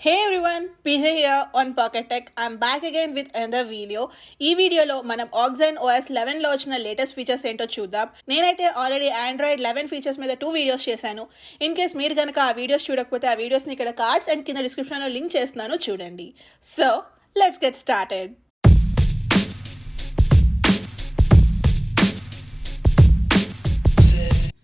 Hey everyone, PJ here on Pocket Tech. I'm back again with another video. ఈ వీడియోలో మనం oxygen OS 11లో వచ్చిన latest features ఏంటో చూద్దాం. నేనైతే ఆల్రెడీ ఆండ్రాయిడ్ 11 ఫీచర్స్ మీద 2 వీడియోస్ చేశాను. ఇన్ కేస్ మీరు కనుక ఆ వీడియోస్ చూడకపోతే ఆ వీడియోస్ని ఇక్కడ కార్డ్స్ అండ్ కింద డిస్క్రిప్షన్లో లింక్ చేస్తున్నాను చూడండి. So let's get started.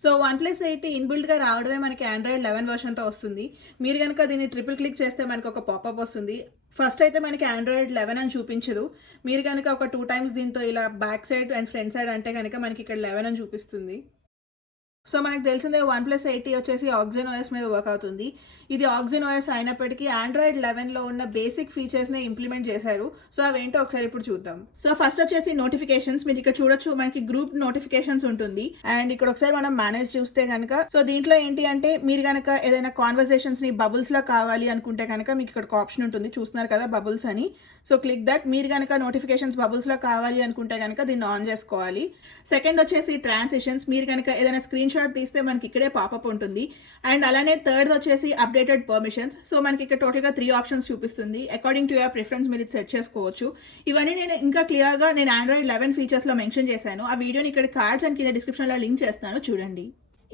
So OnePlus 8 ఇన్బిల్డ్గా రావడమే మనకి ఆండ్రాయిడ్ 11 వర్షన్తో వస్తుంది. మీరు కనుక దీన్ని ట్రిపుల్ క్లిక్ చేస్తే మనకు ఒక పాపప్ వస్తుంది. ఫస్ట్ అయితే మనకి ఆండ్రాయిడ్ 11 అని చూపించదు. మీరు కనుక ఒక 2 టైమ్స్ దీంతో ఇలా back side and front side అంటే కనుక మనకి ఇక్కడ 11 అని చూపిస్తుంది. సో మనకు తెలిసిందే OnePlus 8 వచ్చేసి ఆక్సిజన్ OS మీద వర్క్ అవుతుంది. ఇది ఆక్సిజన్ OS అయినప్పటికీ ఆండ్రాయిడ్ 11లో ఉన్న బేసిక్ ఫీచర్స్ని ఇంప్లిమెంట్ చేశారు. సో అవేంటో ఒకసారి ఇప్పుడు చూద్దాం. సో ఫస్ట్ వచ్చేసి నోటిఫికేషన్స్. మీరు ఇక్కడ చూడొచ్చు మనకి గ్రూప్ నోటిఫికేషన్స్ ఉంటుంది. అండ్ ఇక్కడ ఒకసారి మనం మేనేజ్ చూస్తే కనుక సో దీంట్లో ఏంటి అంటే మీరు కనుక ఏదైనా కాన్వర్సేషన్స్ని బబుల్స్లో కావాలి అనుకుంటే కనుక మీకు ఇక్కడ ఒక ఆప్షన్ ఉంటుంది. చూస్తున్నారు కదా బబుల్స్ అని. So click that. మీరు కనుక నోటిఫికేషన్స్ బబుల్స్లో కావాలి అనుకుంటే కనుక దీన్ని ఆన్ చేసుకోవాలి. సెకండ్ వచ్చేసి ట్రాన్సిషన్స్. మీరు కనుక ఏదైనా స్క్రీన్ షాట్ తీస్తే మనకి ఇక్కడే పాపప్ ఉంటుంది. అండ్ అలానే థర్డ్ వచ్చేసి అప్డేటెడ్ పర్మిషన్స్. సో మనకి ఇక్కడ టోటల్గా 3 ఆప్షన్స్ చూపిస్తుంది. అకార్డింగ్ టు యువర్ ప్రిఫరెన్స్ మీరు ఇది సెట్ చేసుకోవచ్చు. ఇవన్నీ నేను ఇంకా క్లియర్గా నేను ఆండ్రాయిడ్ 11 ఫీచర్స్లో మెన్షన్ చేశాను. ఆ వీడియోని ఇక్కడ కార్డ్స్ అండ్ కింద డిస్క్రిప్షన్లో లింక్ చేస్తాను చూడండి.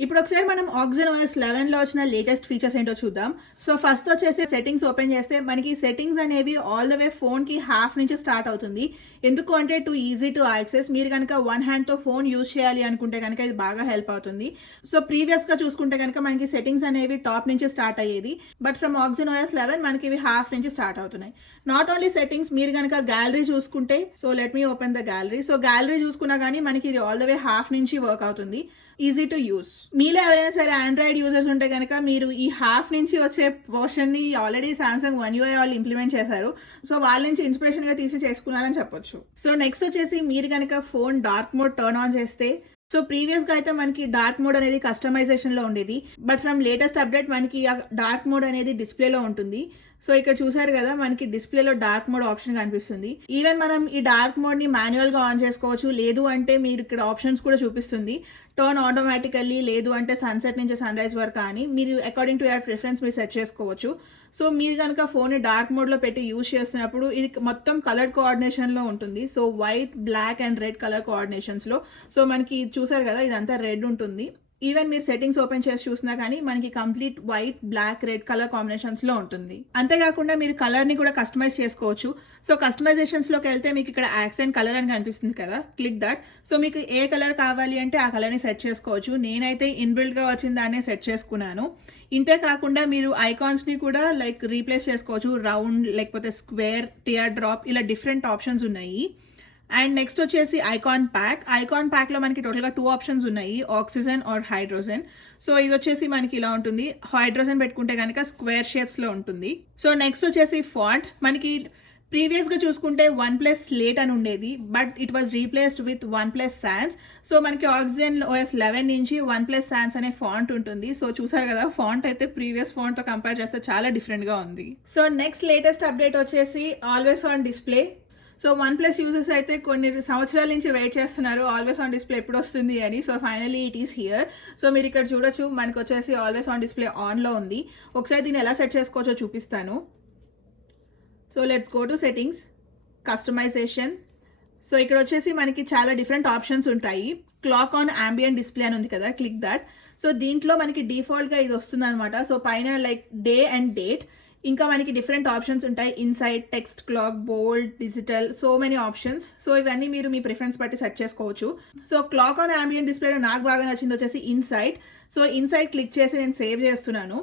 ఇప్పుడు ఒకసారి మనం ఆక్సిజన్ OS 11లో వచ్చిన లేటెస్ట్ ఫీచర్స్ ఏంటో చూద్దాం. సో ఫస్ట్ వచ్చేసి సెట్టింగ్స్ ఓపెన్ చేస్తే మనకి సెట్టింగ్స్ అనేవి ఆల్ ద వే ఫోన్కి హాఫ్ నుంచి స్టార్ట్ అవుతుంది. ఎందుకు అంటే టూ ఈజీ టు యాక్సెస్. మీరు కనుక వన్ హ్యాండ్తో ఫోన్ యూజ్ చేయాలి అనుకుంటే కనుక ఇది బాగా హెల్ప్ అవుతుంది. సో ప్రీవియస్గా చూసుకుంటే కనుక మనకి సెట్టింగ్స్ అనేవి టాప్ నుంచి స్టార్ట్ అయ్యేది. బట్ ఫ్రమ్ ఆక్సిజన్ OS 11 మనకి ఇవి హాఫ్ నుంచి స్టార్ట్ అవుతున్నాయి. నాట్ ఓన్లీ సెట్టింగ్స్, మీరు కనుక గ్యాలరీ చూసుకుంటే so let me open the gallery. So gallery చూసుకున్నా కానీ మనకి ఇది ఆల్ ద వే హాఫ్ నుంచి వర్క్ అవుతుంది. Easy to use. మీలో ఎవరైనా సరే ఆండ్రాయిడ్ యూజర్స్ ఉంటే కనుక మీరు ఈ హాఫ్ నుంచి వచ్చే పోర్షన్ని ఆల్రెడీ సామ్సంగ్ One UI వాళ్ళు ఇంప్లిమెంట్ చేశారు. సో వాళ్ళ నుంచి ఇన్స్పిరేషన్గా తీసి చేసుకున్నారని చెప్పొచ్చు. సో నెక్స్ట్ వచ్చేసి మీరు కనుక phone dark mode turn on చేస్తే సో ప్రీవియస్గా అయితే మనకి డార్క్ మోడ్ అనేది కస్టమైజేషన్లో ఉండేది. బట్ ఫ్రమ్ లేటెస్ట్ అప్డేట్ మనకి ఆ డార్క్ మోడ్ అనేది డిస్ప్లేలో ఉంటుంది. సో ఇక్కడ చూసారు కదా మనకి డిస్ప్లేలో డార్క్ మోడ్ ఆప్షన్ కనిపిస్తుంది. ఈవెన్ మనం ఈ డార్క్ మోడ్ని మాన్యువల్గా ఆన్ చేసుకోవచ్చు. లేదు అంటే మీరు ఇక్కడ ఆప్షన్స్ కూడా చూపిస్తుంది. టర్న్ ఆటోమేటికల్లీ, లేదు అంటే సన్సెట్ నుంచి సన్ రైజ్ వరకు అని మీరు అకార్డింగ్ టు యువర్ ప్రిఫరెన్స్ మీరు సెట్ చేసుకోవచ్చు. సో మీరు కనుక ఫోన్ని డార్క్ మోడ్లో పెట్టి యూజ్ చేస్తున్నప్పుడు ఇది మొత్తం కలర్ కోఆర్డినేషన్లో ఉంటుంది. So white, black and red colour కోఆర్డినేషన్స్లో. సో మనకి చూసారు కదా ఇదంతా రెడ్ ఉంటుంది. ఈవెన్ మీరు సెట్టింగ్స్ ఓపెన్ చేసి చూసినా కానీ మనకి complete white, black, red colour కాంబినేషన్స్లో ఉంటుంది. అంతేకాకుండా మీరు కలర్ని కూడా కస్టమైజ్ చేసుకోవచ్చు. సో కస్టమైజేషన్స్లోకి వెళ్తే మీకు ఇక్కడ యాక్సెంట్ కలర్ అని కనిపిస్తుంది కదా, క్లిక్ దట్. సో మీకు ఏ కలర్ కావాలి అంటే ఆ కలర్ని సెట్ చేసుకోవచ్చు. నేనైతే ఇన్బిల్డ్గా వచ్చిన దాన్నే సెట్ చేసుకున్నాను. ఇంతే కాకుండా మీరు ఐకాన్స్ని కూడా లైక్ రీప్లేస్ చేసుకోవచ్చు. రౌండ్, లేకపోతే స్క్వేర్, టియర్ డ్రాప్, ఇలా డిఫరెంట్ ఆప్షన్స్ ఉన్నాయి. అండ్ నెక్స్ట్ వచ్చేసి ఐకాన్ ప్యాక్లో మనకి టోటల్గా 2 ఆప్షన్స్ ఉన్నాయి, ఆక్సిజన్ ఆర్ హైడ్రోజన్. సో ఇది వచ్చేసి మనకి ఇలా ఉంటుంది. హైడ్రోజన్ పెట్టుకుంటే కనుక స్క్వేర్ షేప్స్లో ఉంటుంది. సో నెక్స్ట్ వచ్చేసి ఫాంట్. మనకి ప్రీవియస్గా చూసుకుంటే OnePlus Slate అని ఉండేది, but it was replaced with OnePlus Sans. So మనకి ఆక్సిజన్ OS 11 నుంచి OnePlus Sans అనే ఫాంట్ ఉంటుంది. సో చూసారు కదా ఫాంట్ అయితే ప్రీవియస్ ఫాంట్తో కంపేర్ చేస్తే చాలా డిఫరెంట్గా ఉంది. సో నెక్స్ట్ లేటెస్ట్ అప్డేట్ వచ్చేసి always on display. So OnePlus users అయితే కొన్ని సంవత్సరాల నుంచి వెయిట్ చేస్తున్నారు ఆల్వేస్ ఆన్ డిస్ప్లే ఎప్పుడు వస్తుంది అని. So finally it is here. So మీరు ఇక్కడ చూడొచ్చు మనకు వచ్చేసి ఆల్వేస్ ఆన్ డిస్ప్లే ఆన్లో ఉంది. ఒకసారి దీన్ని ఎలా సెట్ చేసుకోవచ్చో చూపిస్తాను. So let's go to settings, customization. So ఇక్కడ వచ్చేసి మనకి చాలా డిఫరెంట్ ఆప్షన్స్ ఉంటాయి. క్లాక్ ఆన్ ambient డిస్ప్లే అని ఉంది కదా, క్లిక్ దట్. సో దీంట్లో మనకి డిఫాల్ట్గా ఇది వస్తుంది అనమాట. సో పైన లైక్ డే అండ్ డేట్, ఇంకా మనకి డిఫరెంట్ ఆప్షన్స్ ఉంటాయి. Insight, text clock, bold, digital, so many options. So ఇవన్నీ మీరు మీ ప్రిఫరెన్స్ బట్టి సెట్ చేసుకోవచ్చు. సో క్లాక్ ఆన్ ambient డిస్ప్లేలో నాకు బాగా నచ్చింది వచ్చేసి ఇన్సైట్. సో ఇన్సైట్ క్లిక్ చేసి నేను సేవ్ చేస్తున్నాను.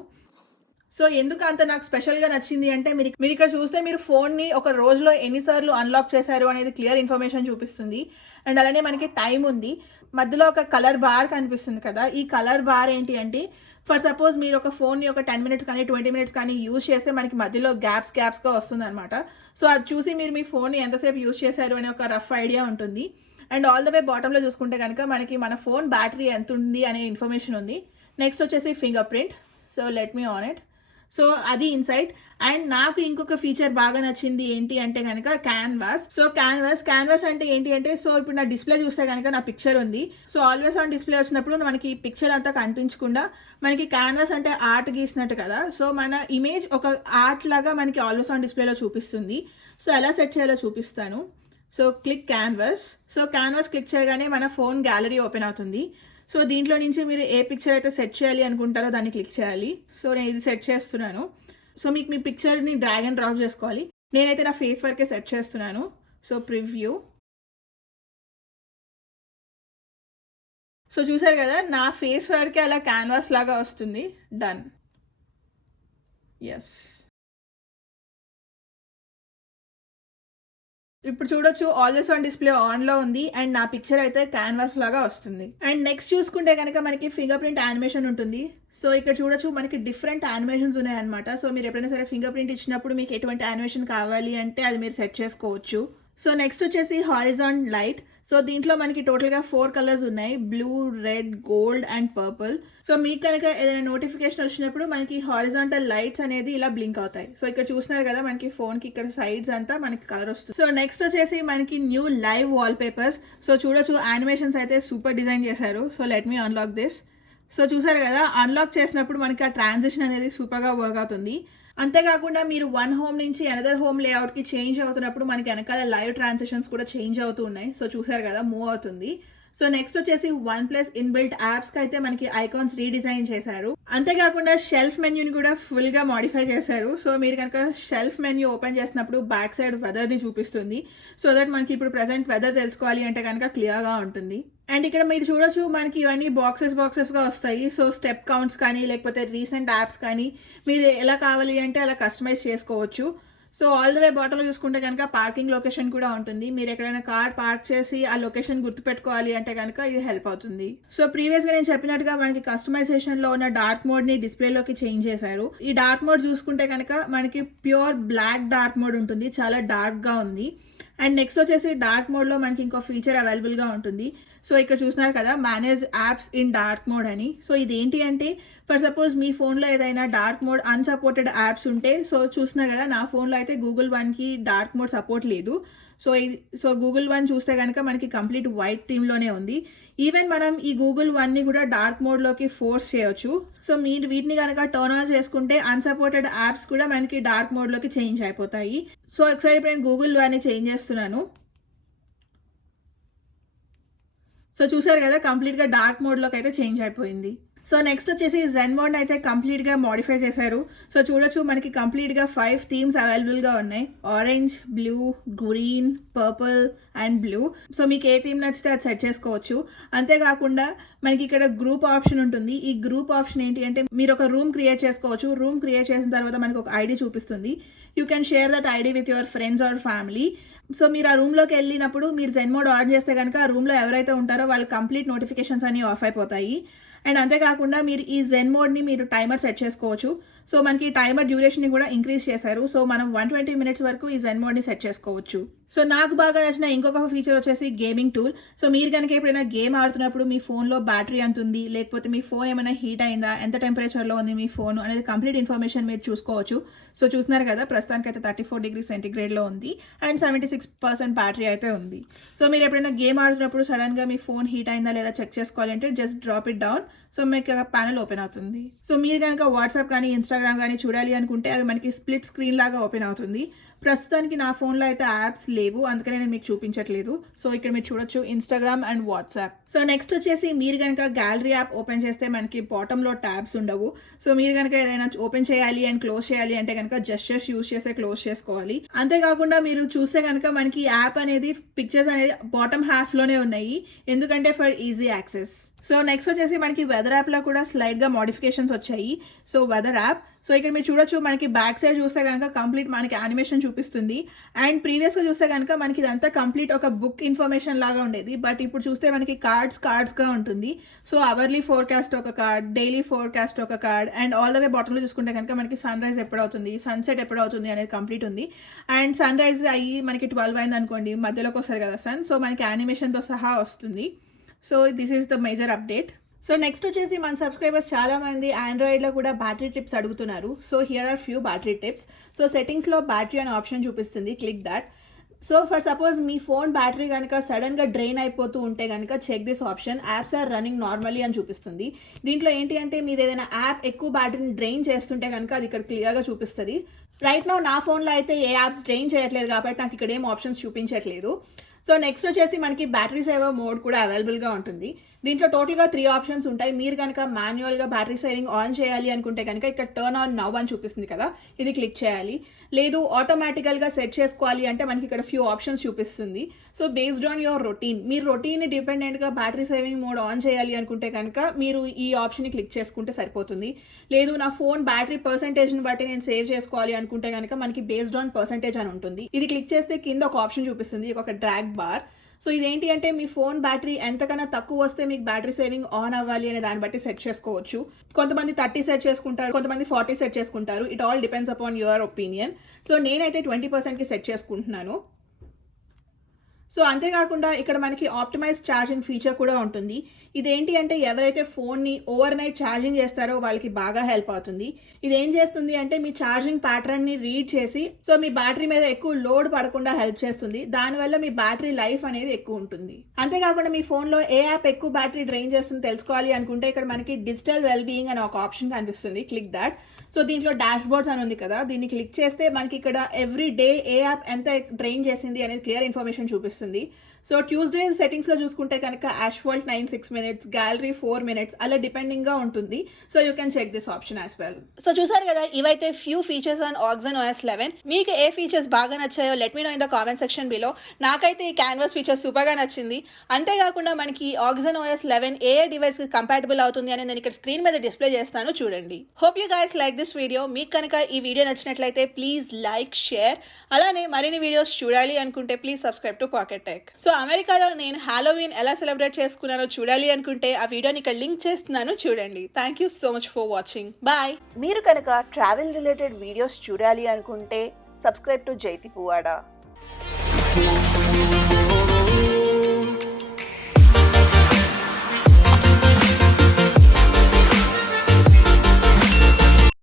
సో ఎందుకు అంత నాకు స్పెషల్గా నచ్చింది అంటే మీరు ఇక్కడ చూస్తే మీరు ఫోన్ని ఒక రోజులో ఎన్నిసార్లు అన్లాక్ చేశారు అనేది క్లియర్ ఇన్ఫర్మేషన్ చూపిస్తుంది. అండ్ అలానే మనకి టైం ఉంది. మధ్యలో ఒక కలర్ బార్ కనిపిస్తుంది కదా, ఈ కలర్ బార్ ఏంటి అంటే ఫర్ సపోజ్ మీరు ఒక ఫోన్ని ఒక 10 minutes కానీ 20 minutes కానీ యూజ్ చేస్తే మనకి మధ్యలో గ్యాప్స్గా వస్తుంది అనమాట. సో అది చూసి మీరు మీ ఫోన్ని ఎంతసేపు యూజ్ చేశారు అనే ఒక రఫ్ ఐడియా ఉంటుంది. అండ్ ఆల్ ద వే బాటంలో చూసుకుంటే కనుక మనకి మన ఫోన్ బ్యాటరీ ఎంత ఉంది అనే ఇన్ఫర్మేషన్ ఉంది. నెక్స్ట్ వచ్చేసి finger print. So let me on it. So అది ఇన్సైట్. అండ్ నాకు ఇంకొక ఫీచర్ బాగా నచ్చింది ఏంటి అంటే కనుక క్యాన్వాస్. సో క్యాన్వాస్ అంటే ఏంటి అంటే, సో ఇప్పుడు నా డిస్ప్లే చూస్తే కనుక నా పిక్చర్ ఉంది. సో ఆల్వేస్ ఆన్ డిస్ప్లే వచ్చినప్పుడు మనకి పిక్చర్ అంతా కనిపించకుండా మనకి క్యాన్వాస్ అంటే ఆర్ట్ గీసినట్టు కదా, సో మన ఇమేజ్ ఒక ఆర్ట్ లాగా మనకి ఆల్వేస్ ఆన్ డిస్ప్లేలో చూపిస్తుంది. సో ఎలా సెట్ చేయాలో చూపిస్తాను. So click canvas. So canvas click చేయగానే మన ఫోన్ గ్యాలరీ ఓపెన్ అవుతుంది. సో దీంట్లో నుంచి మీరు ఏ పిక్చర్ అయితే సెట్ చేయాలి అనుకుంటారో దాన్ని క్లిక్ చేయాలి. సో నేను ఇది సెట్ చేస్తున్నాను. సో మీకు మీ పిక్చర్ని డ్రాగ్ అండ్ డ్రాప్ చేసుకోవాలి. నేనైతే నా ఫేస్ వరకే సెట్ చేస్తున్నాను. So preview. సో చూసారు కదా, నా ఫేస్ వరకే అలా క్యాన్వాస్ లాగా వస్తుంది. డన్. ఎస్. ఇప్పుడు చూడొచ్చు ఆల్వేస్ ఆన్ డిస్ప్లే ఆన్లో ఉంది అండ్ నా పిక్చర్ అయితే క్యాన్వాస్ లాగా వస్తుంది. అండ్ నెక్స్ట్ చూసుకుంటే కనుక మనకి ఫింగర్ ప్రింట్ యానిమేషన్ ఉంటుంది. సో ఇక్కడ చూడొచ్చు మనకి డిఫరెంట్ యానిమేషన్స్ ఉన్నాయన్నమాట. సో మీరు ఎప్పుడైనా సరే ఫింగర్ ప్రింట్ ఇచ్చినప్పుడు మీకు ఎటువంటి యానిమేషన్ కావాలి అంటే అది మీరు సెట్ చేసుకోవచ్చు. సో నెక్స్ట్ వచ్చేసి హారిజాన్ లైట్. సో దీంట్లో మనకి టోటల్గా 4 కలర్స్ ఉన్నాయి, blue, red, gold and purple. So మీకు కనుక ఏదైనా నోటిఫికేషన్ వచ్చినప్పుడు మనకి హారిజాంటల్ లైట్స్ అనేది ఇలా బ్లింక్ అవుతాయి. సో ఇక్కడ చూస్తున్నారు కదా, మనకి ఫోన్కి ఇక్కడ సైడ్స్ అంతా మనకి కలర్ వస్తుంది. సో నెక్స్ట్ వచ్చేసి మనకి new live wall papers. So చూడొచ్చు యానిమేషన్స్ అయితే సూపర్ డిజైన్ చేశారు. So let me unlock this. So చూసారు కదా, అన్లాక్ చేసినప్పుడు మనకి ఆ ట్రాన్సిషన్ అనేది సూపర్గా వర్క్ అవుతుంది. అంతేకాకుండా మీరు వన్ హోమ్ నుంచి అనదర్ హోమ్ లేఅవుట్కి చేంజ్ అవుతున్నప్పుడు మనకి వెనకాల లైవ్ ట్రాన్సాక్షన్స్ కూడా చేంజ్ అవుతూ ఉన్నాయి. సో చూసారు కదా, మూవ్ అవుతుంది. సో నెక్స్ట్ వచ్చేసి OnePlus ఇన్బిల్ట్ యాప్స్కి అయితే మనకి ఐకాన్స్ రీడిజైన్ చేశారు. అంతేకాకుండా షెల్ఫ్ మెన్యూని కూడా ఫుల్గా మాడిఫై చేశారు. సో మీరు కనుక షెల్ఫ్ మెన్యూ ఓపెన్ చేసినప్పుడు బ్యాక్ సైడ్ వెదర్ని చూపిస్తుంది. సో దట్ మనకి ఇప్పుడు ప్రెసెంట్ వెదర్ తెలుసుకోవాలి అంటే కనుక క్లియర్గా ఉంటుంది. అండ్ ఇక్కడ మీరు చూడొచ్చు మనకి ఇవన్నీ బాక్సెస్గా వస్తాయి. సో స్టెప్ కౌంట్స్ కానీ లేకపోతే రీసెంట్ యాప్స్ కానీ మీరు ఎలా కావాలి అంటే అలా కస్టమైజ్ చేసుకోవచ్చు. సో ఆల్ ద వే బాటంలో చూసుకుంటే కనుక పార్కింగ్ లొకేషన్ కూడా ఉంటుంది. మీరు ఎక్కడైనా కార్ పార్క్ చేసి ఆ లొకేషన్ గుర్తుపెట్టుకోవాలి అంటే కనుక ఇది హెల్ప్ అవుతుంది. సో ప్రీవియస్గా నేను చెప్పినట్టుగా మనకి కస్టమైజేషన్లో ఉన్న డార్క్ మోడ్ని డిస్ప్లేలోకి చేంజ్ చేశారు. ఈ డార్క్ మోడ్ చూసుకుంటే కనుక మనకి ప్యూర్ బ్లాక్ డార్క్ మోడ్ ఉంటుంది, చాలా డార్క్గా ఉంది. అండ్ నెక్స్ట్ వచ్చేసి డార్క్ మోడ్లో మనకి ఇంకో ఫీచర్ అవైలబుల్గా ఉంటుంది. సో ఇక్కడ చూస్తున్నారు కదా, manage apps in dark mode అని. సో ఇదేంటి అంటే, ఫర్ సపోజ్ మీ ఫోన్లో ఏదైనా డార్క్ మోడ్ అన్సపోర్టెడ్ యాప్స్ ఉంటే, సో చూస్తున్నారు కదా, నా ఫోన్లో అయితే Google Oneకి డార్క్ మోడ్ సపోర్ట్ లేదు. సో గూగుల్ వన్ చూస్తే కనుక మనకి కంప్లీట్ వైట్ థీమ్లోనే ఉంది. ఈవెన్ మనం ఈ గూగుల్ వన్ని కూడా డార్క్ మోడ్లోకి ఫోర్స్ చేయొచ్చు. సో మీరు వీటిని కనుక టర్న్ ఆన్ చేసుకుంటే అన్సపోర్టెడ్ యాప్స్ కూడా మనకి డార్క్ మోడ్లోకి చేంజ్ అయిపోతాయి. సో ఒకసారి ఇప్పుడు నేను గూగుల్ వన్ని చేంజ్ చేస్తున్నాను. సో చూసారు కదా, కంప్లీట్గా డార్క్ మోడ్లోకి అయితే చేంజ్ అయిపోయింది. సో నెక్స్ట్ వచ్చేసి జెన్ మోడ్ని అయితే కంప్లీట్గా మోడిఫై చేశారు. సో చూడొచ్చు మనకి కంప్లీట్గా 5 థీమ్స్ అవైలబుల్గా ఉన్నాయి, orange, blue, green, purple and blue. So మీకు ఏ థీమ్ నచ్చితే అది సెట్ చేసుకోవచ్చు. అంతేకాకుండా మనకి ఇక్కడ గ్రూప్ ఆప్షన్ ఉంటుంది. ఈ గ్రూప్ ఆప్షన్ ఏంటి అంటే, మీరు ఒక రూమ్ క్రియేట్ చేసుకోవచ్చు. రూమ్ క్రియేట్ చేసిన తర్వాత మనకి ఒక ఐడి చూపిస్తుంది. You can share that ID with your friends or family. So మీరు ఆ రూమ్లోకి వెళ్ళినప్పుడు మీరు జెన్ మోడ్ ఆన్ చేస్తే కనుక ఆ రూమ్లో ఎవరైతే ఉంటారో వాళ్ళ కంప్లీట్ నోటిఫికేషన్స్ అన్నీ ఆఫ్ అయిపోతాయి. అండ్ అంతేకాకుండా మీరు ఈ జెన్ మోడ్ని మీరు టైమర్ సెట్ చేసుకోవచ్చు. సో మనకి టైమర్ డ్యూరేషన్ని కూడా ఇంక్రీజ్ చేశారు. సో మనం 120 మినిట్స్ వరకు ఈ జెన్ మోడ్ని సెట్ చేసుకోవచ్చు. సో నాకు బాగా నచ్చిన ఇంకొక ఫీచర్ వచ్చేసి గేమింగ్ టూల్. సో మీరు కనుక ఎప్పుడైనా గేమ్ ఆడుతున్నప్పుడు మీ ఫోన్లో బ్యాటరీ ఎంత ఉంది, లేకపోతే మీ ఫోన్ ఏమైనా హీట్ అయిందా, ఎంత టెంపరేచర్లో ఉంది మీ ఫోన్ అనేది కంప్లీట్ ఇన్ఫర్మేషన్ మీరు చూసుకోవచ్చు. సో చూస్తున్నారు కదా, ప్రస్తుతానికి అయితే 34 డిగ్రీ సెంటిగ్రేడ్లో ఉంది అండ్ 76% బ్యాటరీ అయితే ఉంది. సో మీరు ఎప్పుడైనా గేమ్ ఆడుతున్నప్పుడు సడన్గా మీ ఫోన్ హీట్ అయిందా లేదా చెక్ చేసుకోవాలంటే just drop it down. So మీకు ప్యానల్ ఓపెన్ అవుతుంది. సో మీరు కనుక వాట్సాప్ కానీ ఇన్స్టాగ్రామ్ కానీ చూడాలి అనుకుంటే అవి మనకి స్ప్లిట్ స్క్రీన్ లాగా ఓపెన్ అవుతుంది. ప్రస్తుతానికి నా ఫోన్లో అయితే యాప్స్ లేవు, అందుకనే నేను మీకు చూపించట్లేదు. సో ఇక్కడ మీరు చూడొచ్చు Instagram and WhatsApp. So next వచ్చేసి మీరు కనుక గ్యాలరీ యాప్ ఓపెన్ చేస్తే మనకి బాటంలో ట్యాబ్స్ ఉండవు. సో మీరు కనుక ఏదైనా ఓపెన్ చేయాలి అండ్ క్లోజ్ చేయాలి అంటే కనుక జస్టర్స్ యూజ్ చేసే క్లోజ్ చేసుకోవాలి. అంతేకాకుండా మీరు చూస్తే కనుక మనకి యాప్ అనేది పిక్చర్స్ అనేది బాటమ్ హాఫ్లోనే ఉన్నాయి, ఎందుకంటే for easy access. So next వచ్చేసి మనకి వెదర్ యాప్లో కూడా స్లైడ్గా మోడిఫికేషన్స్ వచ్చాయి. సో వెదర్ యాప్, సో ఇక్కడ మీరు చూడొచ్చు మనకి బ్యాక్ సైడ్ చూస్తే కనుక కంప్లీట్ మనకి యానిమేషన్ చూపిస్తుంది. అండ్ ప్రీవియస్గా చూస్తే కనుక మనకి ఇదంతా కంప్లీట్ ఒక బుక్ ఇన్ఫర్మేషన్ లాగా ఉండేది, బట్ ఇప్పుడు చూస్తే మనకి కార్డ్స్గా ఉంటుంది. సో అవర్లీ ఫోర్కాస్ట్ ఒక కార్డ్, డైలీ ఫోర్కాస్ట్ ఒక card, and all the way బాటంలో చూసుకుంటే కనుక మనకి సన్ రైజ్ ఎప్పుడు అవుతుంది, సన్సెట్ ఎప్పుడు అవుతుంది అనేది కంప్లీట్ ఉంది. అండ్ సన్ రైజ్ అయ్యి మనకి 12 అయింది అనుకోండి, మధ్యలోకి వస్తుంది కదా సన్, సో మనకి యానిమేషన్తో సహా వస్తుంది. So this is the major update. So next వచ్చేసి మన సబ్స్క్రైబర్స్ చాలామంది ఆండ్రాయిడ్లో కూడా బ్యాటరీ టిప్స్ అడుగుతున్నారు. So here are few battery tips. So సెట్టింగ్స్లో బ్యాటరీ అనే ఆప్షన్ చూపిస్తుంది, click that. So for suppose మీ ఫోన్ బ్యాటరీ కనుక సడన్గా డ్రైన్ అయిపోతూ ఉంటే కనుక check this option, apps are running normally అని చూపిస్తుంది. దీంట్లో ఏంటి అంటే మీది ఏదైనా యాప్ ఎక్కువ బ్యాటరీని డ్రైన్ చేస్తుంటే కనుక అది ఇక్కడ క్లియర్గా చూపిస్తుంది. రైట్ నౌ నా ఫోన్లో అయితే ఏ యాప్స్ డ్రైన్ చేయట్లేదు కాబట్టి నాకు ఇక్కడ ఏం ఆప్షన్స్ చూపించట్లేదు. సో నెక్స్ట్ వచ్చేసి మనకి బ్యాటరీ సేవర్ మోడ్ కూడా అవైలబుల్గా ఉంటుంది. దీంట్లో టోటల్గా 3 ఆప్షన్స్ ఉంటాయి. మీరు కనుక మాన్యువల్గా బ్యాటరీ సేవింగ్ ఆన్ చేయాలి అనుకుంటే కనుక ఇక్కడ టర్న్ ఆన్ నౌ అని చూపిస్తుంది కదా, ఇది క్లిక్ చేయాలి. లేదు ఆటోమేటికల్గా సెట్ చేసుకోవాలి అంటే మనకి ఇక్కడ ఫ్యూ ఆప్షన్స్ చూపిస్తుంది. So based on your routine, మీరు రొటీన్ డిపెండెంట్గా బ్యాటరీ సేవింగ్ మోడ్ ఆన్ చేయాలి అనుకుంటే కనుక మీరు ఈ ఆప్షన్ని క్లిక్ చేసుకుంటే సరిపోతుంది. లేదు నా ఫోన్ బ్యాటరీ పర్సంటేజ్ని బట్టి నేను సేవ్ చేసుకోవాలి అనుకుంటే కనుక మనకి బేస్డ్ ఆన్ పర్సంటేజ్ అని ఉంటుంది. ఇది క్లిక్ చేస్తే కింద ఒక ఆప్షన్ చూపిస్తుంది, ఒక డ్రాగ్ బార్. సో ఇదేంటి అంటే మీ ఫోన్ బ్యాటరీ ఎంతకన్నా తక్కువ వస్తే మీకు బ్యాటరీ సేవింగ్ ఆన్ అవ్వాలి అనే దాన్ని బట్టి సెట్ చేసుకోవచ్చు. కొంతమంది 30 సెట్ చేసుకుంటారు, కొంతమంది 40 సెట్ చేసుకుంటారు. It all depends upon your opinion. So నేనైతే 20%కి సెట్ చేసుకుంటున్నాను. సో అంతేకాకుండా ఇక్కడ మనకి ఆప్టిమైజ్ ఛార్జింగ్ ఫీచర్ కూడా ఉంటుంది. ఇదేంటి అంటే ఎవరైతే ఫోన్ని ఓవర్ నైట్ ఛార్జింగ్ చేస్తారో వాళ్ళకి బాగా హెల్ప్ అవుతుంది. ఇది ఏం చేస్తుంది అంటే మీ ఛార్జింగ్ ప్యాటర్న్ని రీడ్ చేసి సో మీ బ్యాటరీ మీద ఎక్కువ లోడ్ పడకుండా హెల్ప్ చేస్తుంది. దానివల్ల మీ బ్యాటరీ లైఫ్ అనేది ఎక్కువ ఉంటుంది. అంతేకాకుండా మీ ఫోన్లో ఏ యాప్ ఎక్కువ బ్యాటరీ డ్రైన్ చేస్తుంది తెలుసుకోవాలి అనుకుంటే ఇక్కడ మనకి డిజిటల్ వెల్బీయింగ్ అనే ఒక ఆప్షన్ కనిపిస్తుంది, క్లిక్ దాట్. సో దీంట్లో డాష్ బోర్డ్స్ అని ఉంది కదా, దీన్ని క్లిక్ చేస్తే మనకి ఇక్కడ ఎవ్రీ డే ఏ యాప్ ఎంత డ్రైన్ చేసింది అనేది క్లియర్ ఇన్ఫర్మేషన్ చూపిస్తుంది. సో ట్యూస్డే సెట్టింగ్స్లో చూసుకుంటే కనుక యాష్వాల్ట్ 9 6 minutes, గ్యాలరీ 4 minutes అలా డిపెండింగ్గా ఉంటుంది. So you can check this option as well. So చూసారు కదా, ఇవైతే few features on Oxygen OS 11. మీకు ఏ ఫీచర్స్ బాగా నచ్చాయో let me know in the comment section below. నాకైతే ఈ క్యాన్వాస్ ఫీచర్ సూపర్గా నచ్చింది. అంతేకాకుండా మనకి ఆక్సిజన్ OS 11 ఏ డివైస్కి కంపాటబుల్ అవుతుంది అని నేను ఇక్కడ స్క్రీన్ మీద డిస్ప్లే చేస్తాను, చూడండి. Hope you guys like this video. మీకు కనుక ఈ వీడియో నచ్చినట్లయితే ప్లీజ్ లైక్, షేర్. అలానే మరిన్ని వీడియోస్ చూడాలి అనుకుంటే please subscribe to pocket tech. So అమెరికాలో నేను హాలోవీన్ ఎలా సెలబ్రేట్ చేసుకున్నానో చూడాలి అనుకుంటే ఆ వీడియోని ఇక్కడ లింక్ చేస్తున్నాను, చూడండి. Thank you so much for watching. Bye. మీరు కనుక ట్రావెల్ రిలేటెడ్ వీడియోస్ చూడాలి అనుకుంటే సబ్స్క్రైబ్ టు జైతి పువ్వాడ.